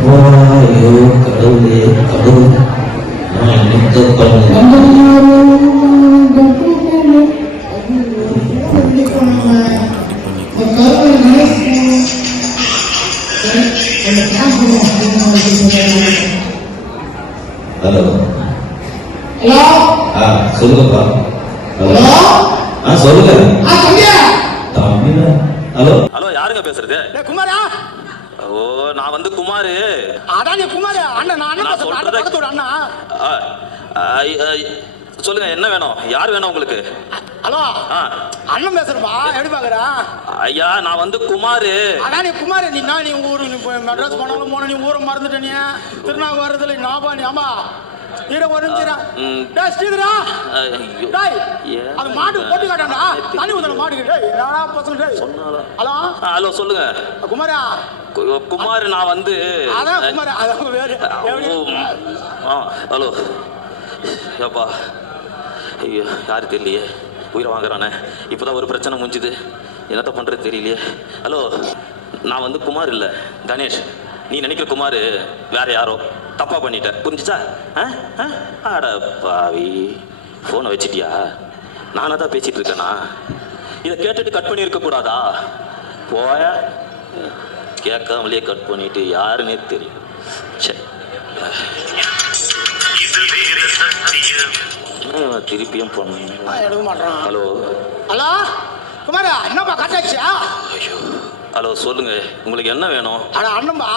ஐயோ கடவுளே கடவுள் நான் பண்ண ஹலோ. ஹலோ. ஆ சொல்லுங்கப்பா. ஹலோ. ஆ சொல்லுங்க. ஆ தம்பியா தமிழா? ஹலோ. ஹலோ யாருங்க பேசுறது? குமாரா. ஓ நான் வந்து குமாரு. அதான் நீ குமார் அண்ணன் நான் அண்ணன் நான் பேசுறேன் அண்ணன் சொல்றத- பக்கத்து வீடு அண்ணா. சொல்லுங்க என்ன வேணும்? யார் வேணும் உங்களுக்கு? ஹலோ அண்ணன் பேசுறப்பா எப்படி பாக்குற? ஐயா நான் வந்து குமாரு. அதான் நீ குமார் நீ நான் நீ ஊரு நீ மெட்ராஸ் போனாலும் போன நீ ஊரை மறந்துட்ட நீ. திருநாக்கு வர்றதுல நாபா நீ ஆமா. ம். டேய் ஸ்ரீதரா. ஐயோ. டேய் அது மாடு போட்டு காட்டாண்டா தண்ணி ஊத்தல மாடுக்கு டேய் என்னடா பசங்க டேய். சொன்னாலா? ஹலோ? ஹலோ சொல்லுங்க. குமாரா. குமார் நான் வந்து அதான் குமார் அதான் வேறு ஹலோ. ஏப்பா. ஐயோ யாரு தெரியலையே. உயிரை வாங்குறானே. இப்போதான் ஒரு பிரச்சனை முடிஞ்சுது. என்னத்த பண்ணுறது தெரியலையே. ஹலோ நான் வந்து குமார் இல்லை கணேஷ். நீ நினைக்கிற குமார் வேற யாரோ? தப்பா பண்ணிட்ட. புரிஞ்சுச்சா? ஆ? ஆ? அட பாவி. ஃபோனை வச்சிட்டியா? நானாக தான் பேசிட்டு இருக்கேனா இதை கேட்டுட்டு கட் பண்ணியிருக்க கூடாதா? போய. கேட்காமலே கட் பண்ணிட்டு யாருன்னே தெரியும் சரி திருப்பியும் பண்ண? Hello hello? குமாரா என்னப்பா கட்டாச்சியா ஐயோ. ஹலோ சொல்லுங்க. உங்களுக்கு என்ன வேணும்? அட அண்ணன்பா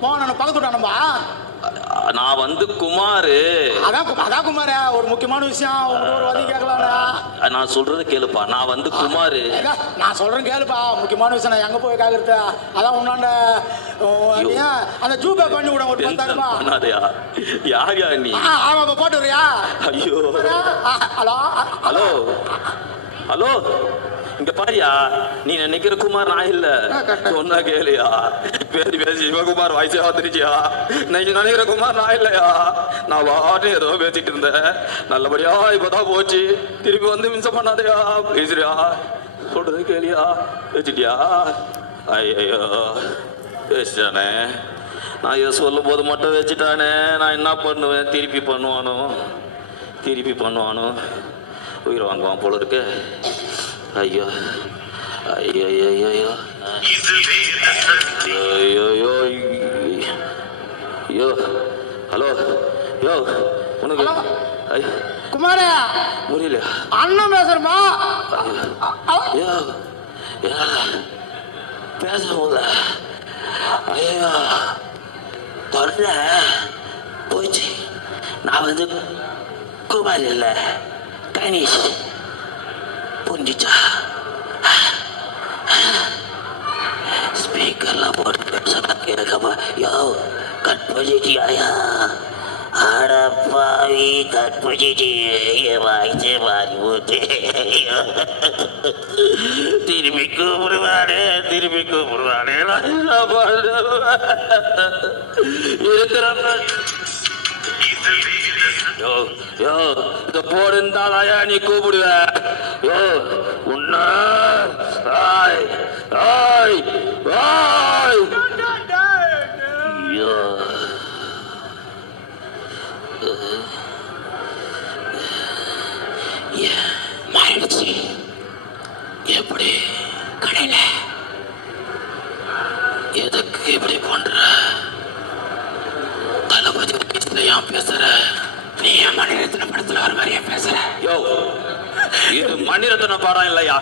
போன பக்கத்து வீட்டு அண்ணன்பா அ- நான் வந்து குமார். அதான் அதான் குமார. ஒரு முக்கியமான விஷயம். ஒரு உதவி கேட்கலாம்டா. நான் சொல்றது கேளுப்பா. நான் வந்து குமார். நான் சொல்றேன் கேளுப்பா. முக்கியமான விஷயம் நான் எங்க போய் கேக்குறது? அதான் உன்னாண்ட அந்த ஜூபே பண்ணி விட ஒரு பத்தாயிரமா பண்ணாதயா? யார் யார் நீ? ஆமா போட்டு வரியா ஐயோ. Hello hello. ஹலோ. இங்க பாரியா நீ நினைக்கிற குமார் நான் இல்ல. சொன்னா கேளியா. பேசி பேசி சிவகுமார் வயசே வந்துருச்சியா. நீ நினைக்கிற குமார் நான் இல்லையா? நான் பாட்டு ஏதோ பேசிட்டு இருந்தேன். நல்லபடியா இப்பதான் போச்சு. திருப்பி வந்து மின்சம் பண்ணாதயா. பேசுறியா? சொல்றது கேளியா? வச்சுட்டியா ஐயோ பேசிட்டானே. நான் இதை சொல்லும் போது மட்டும் வச்சுட்டானே நான் என்ன பண்ணுவேன்? திருப்பி பண்ணுவானோ? திருப்பி பண்ணுவானோ? உயிர் வாங்குவான் போல இருக்கு. ஐயோ ஐயோ ஐயோ ஐயோ ஐயோ. ஹலோ யோ உனக்கு குமார. முடியல. அண்ணன் பேசுறப்பா ஐயோ பேச முடியல ஐயோ தொல்ல போச்சு நான் வந்து குமார் இல்லை கணேஷ் புரிஞ்சிச்சா ஸ்பீக்கர்லாம் போட்டு பேசுறா கேட்கமா யோ கட் பண்ணிட்டியாயா அடப்பாவி கட் பண்ணிட்டு என் வாய்ச்சே மாறி போட்டு திரும்பி கூப்பிடுவானே திரும்பி கூப்பிடுவானே நான் இருக்கிறப்ப யோ யோ இந்த போர் இருந்தாலாயா நீ கூப்பிடுவ. யோ உன்ன ஆய் ஆய் ஆய். ஐயோ மணிரத்ன படம் இல்லையா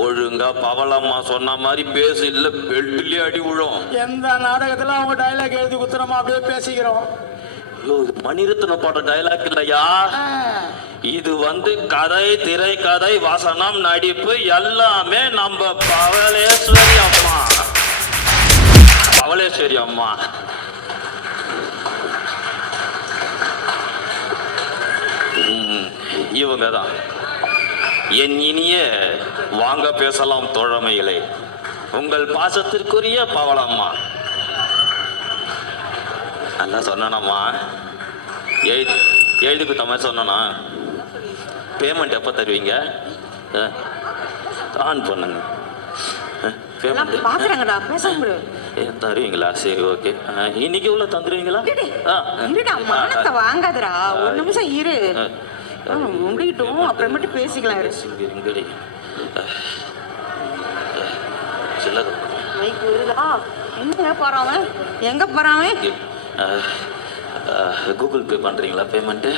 ஒழுங்கா பவளம்மா சொன்ன மாதிரி பேசு இல்ல பெல்ட்லயே அடி விழும். எந்த நாடகத்துல அவங்க டைலாக் எழுதி குத்துறோமா அப்படியே பேசிக்கிறோம். மணிரத்ன படம் டைலாக் இல்லையா? இது வந்து கதை திரைக்கதை வசனம் நடிப்பு எல்லாமே நம்ம பவளேஸ்வரி அம்மா. பவளேஸ்வரி அம்மா. இவங்க தான் என் இனிய வாங்க பேசலாம் தோழமைகளே. உங்கள் பாசத்திற்குரிய பவளம்மா. அண்ணா சொன்னானம்மா. எழுதி எழுதி கொடுத்த மாதிரி சொன்னனா? பேமெண்ட் எப்போ தருவீங்க? ஆன் பண்ணுங்க. பேமெண்ட் தருவீங்களா? சரி ஓகே இன்னைக்கு உள்ள தந்துருவீங்களா? வாங்காதடா. ஒரு நிமிஷம் இரு. முடிக்கட்டும் அப்புறமேட்டு பேசிக்கலாம். இங்கடி. மைக் வருதா? எங்க போறான் எங்க போறான் கூகுள் பே பண்றீங்களா பேமெண்ட்.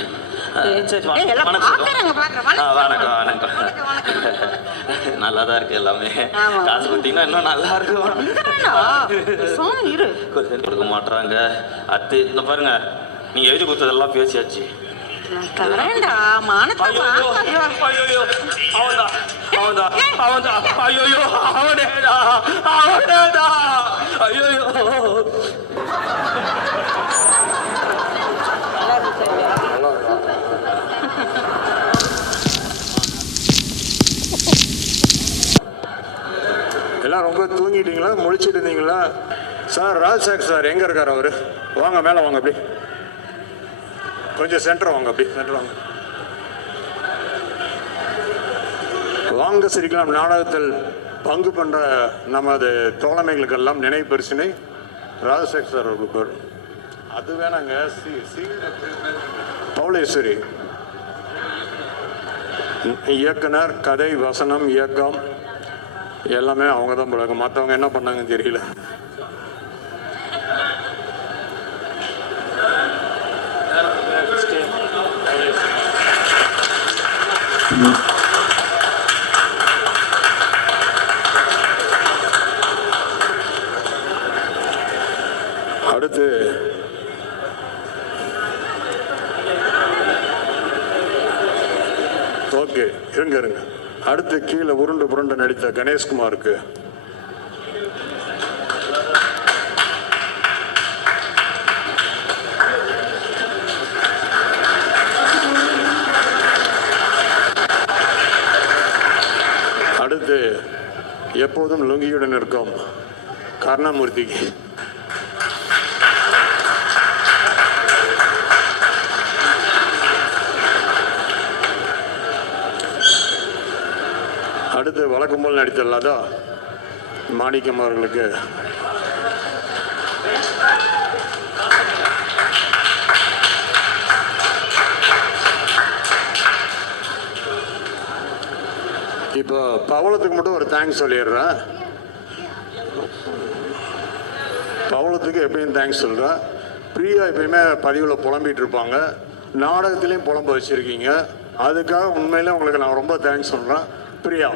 நல்லா தான் இருக்கு எல்லாமே. காசு கொடுத்தீங்கன்னா இன்னும் நல்லா இருக்கும். கொடுக்க மாட்றாங்க. அத்து இந்த பாருங்க நீங்க எழுதி கொடுத்ததெல்லாம் பேசியாச்சு. நான் தரேன்டா மானத்தை ஐயோ அவன்தா அவன்தா அவன்தா ஐயோ அவனேடா அவனேடா. ஐயோ எல்லாம் ரொம்ப தூங்கிட்டீங்களா? முழிச்சிட்டு இருந்தீங்களா? சார் ராஜ்சாக் சார் எங்கே இருக்கார் அவர்? வாங்க மேலே வாங்க அப்படி கொஞ்சம் சென்டர் வாங்க அப்படி சென்டர் வாங்க. வாங்க சிரிக்கலாம். நாடகத்தில் பங்கு பண்ணுற நமது தோழமைகளுக்கெல்லாம் நினைவு பரிசினை ராஜசேகர் சார் அவர்களுக்கு அது வேணாங்க. சி சி பவுளேஸ்வரி இயக்குனர் கதை வசனம் இயக்கம் எல்லாமே அவங்க தான் போல மற்றவங்க என்ன பண்ணாங்கன்னு தெரியல. அடுத்து. ஓகே இருங்க இருங்க. அடுத்து கீழே உருண்டு புருண்டு நடித்த கணேஷ்குமாருக்கு. எப்போதும் லுங்கியுடன் இருக்கும் கருணாமூர்த்திக்கு அடுத்து வழக்கம்போல் நடித்த லதா மாணிக்கம் அவர்களுக்கு இப்போ பவளத்துக்கு மட்டும் ஒரு தேங்க்ஸ் சொல்லிடுறேன் பவளத்துக்கு எப்பயும் தேங்க்ஸ் சொல்கிறேன் பிரியா எப்பயுமே பதிவில் புலம்பிட்டு இருப்பாங்க. நாடகத்துலேயும் புலம்ப வச்சுருக்கீங்க. அதுக்காக உண்மையிலே உங்களுக்கு நான் ரொம்ப தேங்க்ஸ் சொல்கிறேன் பிரியா.